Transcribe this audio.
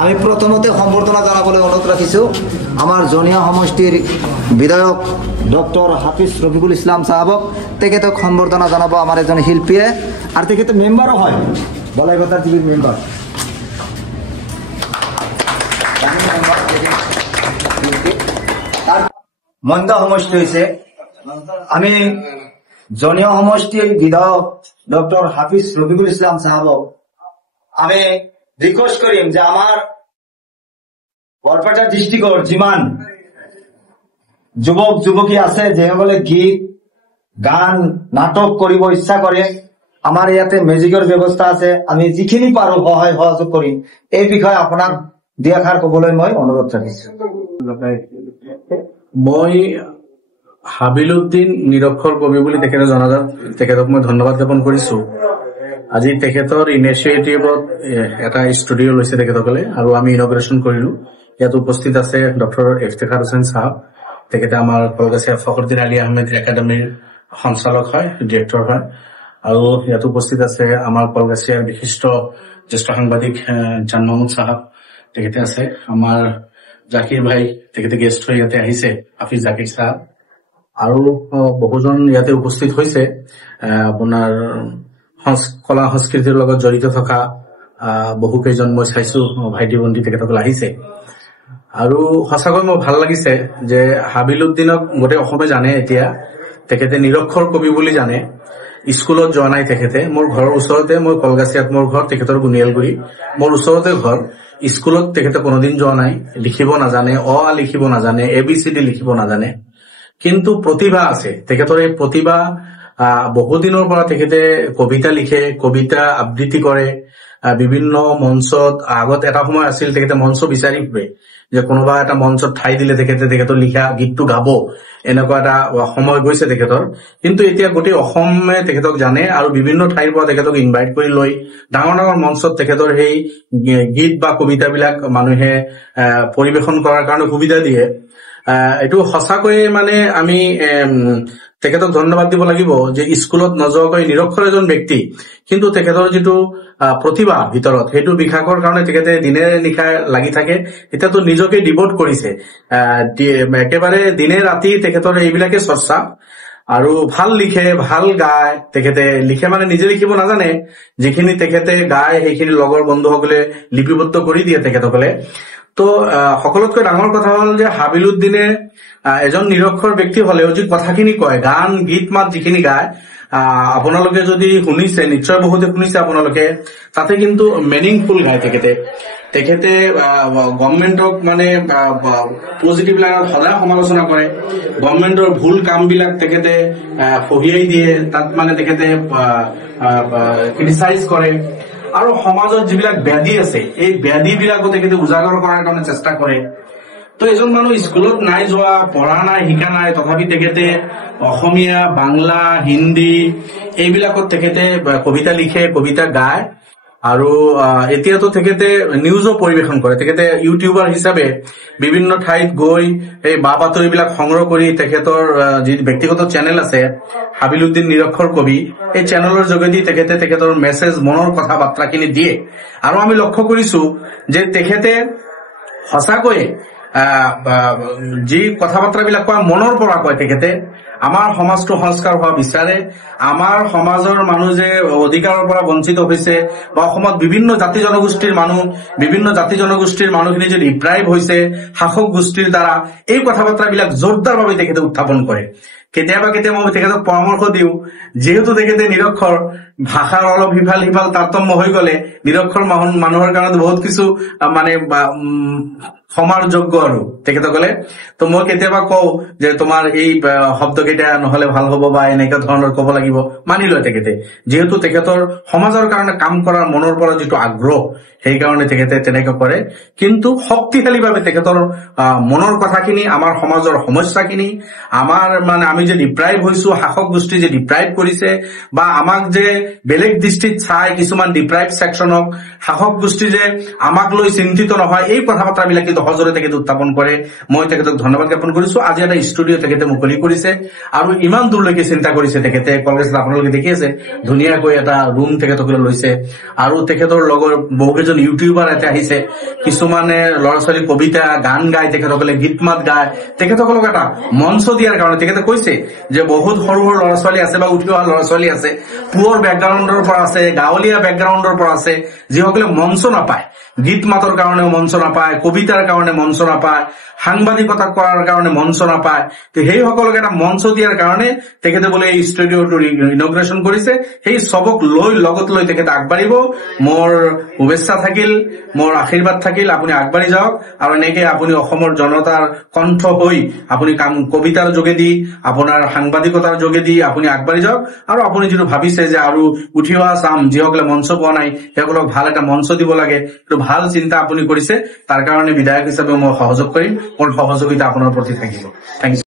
আমি প্রথমতে সম্বর্ধনা জানাবলৈ অনুরোধ রাখিছো আমার জনিয়া সমষ্টির বিধায়ক ডক্টর হাফিজ রফিকুল ইসলাম সাহাবক তেখেতক সম্বর্ধনা জানাবো আমার এজন শিল্পীয়ে আর তেখেতে মেম্বারও হয় বলাইবাজার টিভির মেম্বার মন্দা সমষ্টি হয়েছে আমি জনীয় সমষ্টির বিধায়ক ডক্টর হাফিজ রফিকুল ইসলাম সাহাবক আমি রিকোয়েস্ট করিম যে আমার বরপেটা ডিস্ট্রিক্টর যিমান যুবক যুবতী আছে যেসকলে গীত গান নাটক কৰিব ইচ্ছা কৰে আমাৰ ইয়াতে মিউজিকেৰ ব্যবস্থা আছে আমি যিখিনি পাৰো সহায় সহযোগ কৰিম এই বিষয়ে আপোনাক দিয়াখাৰ কবলৈ মই অনুৰোধ ৰাখিছো মই হাবিলুদ্দিন নিৰক্ষৰ কবি বুলি তেখেতে জনাজাত তেখেতক মই ধন্যবাদ জ্ঞাপন কৰিছো আজি তেখেতৰ ইনিচিয়েটিভত এটা ষ্টুডিঅ লৈছে তেখেতসকলে আৰু আমি ইনগ্ৰেশ্যন কৰিলো ইয়াত উপস্থিত আছে ডক্টৰ ইফতেখাৰ হুছেইন সাহেব তেখেতে আমাৰ কলকাতা ফখৰুদ্দিন আলী আহমেদ একাডেমীৰ সঞ্চালক হয় ডিৰেক্টৰ হয় আৰু ইয়াত উপস্থিত আছে আমাৰ কলকাতাৰ বিশিষ্ট জ্যেষ্ঠ সাংবাদিক জান মাহমুদ সাহেব তেখেতে আছে আমাৰ জাকিৰ ভাই তেখেতে গেষ্ট হৈ ইয়াতে আহিছে হাফিজ জাকিৰ সাহেব আৰু বহুজন ইয়াতে উপস্থিত হৈছে আপোনাৰ কলা সংস্কৃতিৰ লগত জড়িত থকা বহু কেইজন মই চাইছো ভাইটি ভণ্টি তেখেতসকল আহিছে আৰু সঁচাকৈ মোৰ ভাল লাগিছে যে হাবিলুদ্দিনক গোটেই অসমে জানে এতিয়া তেখেতে নিৰক্ষৰ কবি বুলি জানে স্কুলত যোৱা নাই তেখেতে মোৰ ঘৰৰ ওচৰতে মই কলগাছিয়াত মোৰ ঘৰ তেখেতৰ গুণিয়ালগুৰি মোৰ ওচৰতে ঘৰ স্কুলত তেখেতে কোনোদিন যোৱা নাই লিখিব নাজানে অ আ লিখিব নাজানে ABCD লিখিব নাজানে কিন্তু প্ৰতিভা আছে তেখেতৰ এই প্ৰতিভা বহুদিনৰ পৰা তেখেতে কবিতা লিখে কবিতা আবৃত্তি কৰে বিভিন্ন মঞ্চত আগত এটা সময় আছিল তেখেতে মঞ্চ বিচাৰি ফুৰে যে কোনোবা এটা মঞ্চত ঠাই দিলে তেখেতৰ লিখা গীতটো গাব এনেকুৱা এটা সময় গৈছে তেখেতৰ কিন্তু এতিয়া গোটেই অসমে তেখেতক জানে আৰু বিভিন্ন ঠাইৰ পৰা তেখেতক ইনভাইট কৰি লৈ ডাঙৰ ডাঙৰ মঞ্চত তেখেতৰ সেই গীত বা কবিতাবিলাক মানুহে পৰিবেশন কৰাৰ কাৰণে সুবিধা দিয়ে এইটো সঁচাকৈয়ে মানে আমি তেখেতক ধন্যবাদ দিব লাগিব যে স্কুলত নযোৱাকৈ নিৰক্ষৰ এজন ব্যক্তি কিন্তু তেখেতৰ যিটো প্ৰতিভা ভিতৰত সেইটো বিকাশৰ কাৰণে তেখেতে দিনে নিশাই লাগি থাকে এতিয়াতো নিজকে ডিভোট কৰিছে একেবাৰে দিনে ৰাতি তেখেতৰ এইবিলাকে চৰ্চা আৰু ভাল লিখে ভাল গায় তেখেতে লিখে মানে নিজে লিখিব নাজানে যিখিনি তেখেতে গায় সেইখিনি লগৰ বন্ধুসকলে লিপিবদ্ধ কৰি দিয়ে তেখেতসকলে তো সকলোতকৈ ডাঙৰ কথা হল যে হাবিলুদ্দিনে এজন নিৰক্ষৰ ব্যক্তি হলেও যি কথাখিনি কয় গান গীত মাত যিখিনি গায় আপোনালোকে যদি শুনিছে নিশ্চয় বহুতে শুনিছে আপোনালোকে তাতে কিন্তু মিনিংফুল গায় তেখেতে গভৰ্ণমেণ্টক মানে পজিটিভ লাইনত সদায় সমালোচনা কৰে গভৰ্ণমেণ্টৰ ভুল কামবিলাক তেখেতে ফহিয়াই দিয়ে তাত মানে তেখেতে ক্ৰিটিচাইজ কৰে আৰু সমাজত যিবিলাক ব্যাধি আছে এই ব্যাধিবিলাকো তেখেতে উজাগৰ কৰাৰ কাৰণে চেষ্টা কৰে তো এজন মানুহ স্কুলত নাই যোৱা পঢ়া নাই শিকা নাই তথাপি তেখেতে অসমীয়া বাংলা হিন্দী এইবিলাকত তেখেতে কবিতা লিখে কবিতা গায় আৰু এতিয়াতো তেখেতে নিউজো পৰিবেশন কৰে তেখেতে ইউটিউবাৰ হিচাপে বিভিন্ন ঠাইত গৈ এই বাতৰিবিলাক সংগ্ৰহ কৰি তেখেতৰ যি ব্যক্তিগত চেনেল আছে হাবিলুদ্দিন নিৰক্ষৰ কবি এই চেনেলৰ যোগেদি তেখেতৰ মেছেজ মনৰ কথা বাৰ্তাখিনি দিয়ে আৰু আমি লক্ষ্য কৰিছো যে তেখেতে সঁচাকৈয়ে যি কথা বাৰ্তাবিলাক কয় মনৰ পৰা কয় তেখেতে আমাৰ সমাজটো সংস্কাৰ হোৱা বিচাৰে আমাৰ সমাজৰ মানুহ যে অধিকাৰৰ পৰা বঞ্চিত হৈছে বা অসমত বিভিন্ন জাতি জনগোষ্ঠীৰ মানুহখিনি যে ডিপ্ৰাইভ হৈছে শাসক গোষ্ঠীৰ দ্বাৰা এই কথা বাৰ্তাবিলাক জোৰদাৰভাৱে তেখেতে উত্থাপন কৰে কেতিয়াবা মই তেখেতক পৰামৰ্শ দিওঁ যেহেতু তেখেতে নিৰক্ষৰ ভাষাৰ অলপ সিফাল তাৰতম্য হৈ গলে নিৰক্ষৰ মানুহৰ কাৰণে বহুত কিছু মানে সমাৰ যোগ্য আৰু তেখেতসকলে তো মই কেতিয়াবা কওঁ যে তোমাৰ এই শব্দকেইটা নহলে ভাল হ'ব বা এনেকুৱা ধৰণৰ ক'ব লাগিব মানি লয় তেখেতে যেহেতু তেখেতৰ সমাজৰ কাৰণে কাম কৰাৰ মনৰ পৰা যিটো আগ্ৰহ সেইকাৰণে তেখেতে তেনেকৈ কৰে কিন্তু শক্তিশালীভাৱে তেখেতৰ মনৰ কথাখিনি আমাৰ সমাজৰ সমস্যাখিনি আমাৰ মানে আমি যে ডিপ্ৰাইভ হৈছো শাসক গোষ্ঠী যে ডিপ্ৰাইভ কৰিছে বা আমাক যে বেলেগ দৃষ্টিত চাই কিছুমান ডিপ্ৰাইভ ছেকশ্যনক শাসক গোষ্ঠী যে আমাক লৈ চিন্তিত নহয় এই কথা বাৰ্তাবিলাক কিন্তু সহজৰে তেখেতে উত্থাপন কৰে মই তেখেতক ধন্যবাদ জ্ঞাপন কৰিছো আজি এটা ষ্টুডিঅ তেখেতে মুকলি কৰিছে আৰু ইমান দূৰলৈকে চিন্তা কৰিছে তেখেতে কংগ্ৰেছত আপোনালোকে দেখি আছে ধুনীয়াকৈ এটা ৰুম তেখেতসকলে লৈছে আৰু তেখেতৰ লগৰ বহুকেইজন ইউটিউবাৰ ইয়াতে আহিছে কিছুমানে ল'ৰা ছোৱালী কবিতা গান গায় তেখেতসকলে গীত মাত গায় তেখেতসকলক এটা মঞ্চ দিয়াৰ কাৰণে তেখেতে কৈছে যে বহুত সৰু সৰু ল'ৰা ছোৱালী আছে বা উঠি অহা ল'ৰা ছোৱালী আছে পুৱাৰ বেকগ্ৰাউণ্ডৰ পৰা আছে গাঁৱলীয়া বেকগ্ৰাউণ্ডৰ পৰা আছে যিসকলে মঞ্চ নাপায় গীত মাতৰ কাৰণে মঞ্চ নাপায় কবিতাৰ কাৰণে মঞ্চ নাপায় সাংবাদিকতা কৰাৰ কাৰণে মঞ্চ নাপায় তো সেইসকলক এটা মঞ্চ দিয়াৰ কাৰণে তেখেতে বোলে এই ষ্টুডিঅ'টোৰ ইনগ্ৰেশ্যন কৰিছে সেই সবক লগত লৈ তেখেতে আগবাঢ়িব মোৰ শুভেচ্ছা থাকিল মোৰ আশীৰ্বাদ থাকিল আপুনি আগবাঢ়ি যাওক আৰু এনেকে আপুনি অসমৰ জনতাৰ কণ্ঠ হৈ আপুনি কবিতাৰ যোগেদি আপোনাৰ সাংবাদিকতাৰ যোগেদি আপুনি আগবাঢ়ি যাওক আৰু আপুনি যিটো ভাবিছে যে আৰু উঠি অহা চাম যিসকলে মঞ্চ পোৱা নাই সেইসকলক ভাল এটা মঞ্চ দিব লাগে এইটো ভাল চিন্তা আপুনি কৰিছে তাৰ কাৰণে বিধায়ক হিচাপে মই সহযোগ কৰিম মোৰ সহযোগিতা আপোনাৰ প্ৰতি থাকিব থেংক ইউ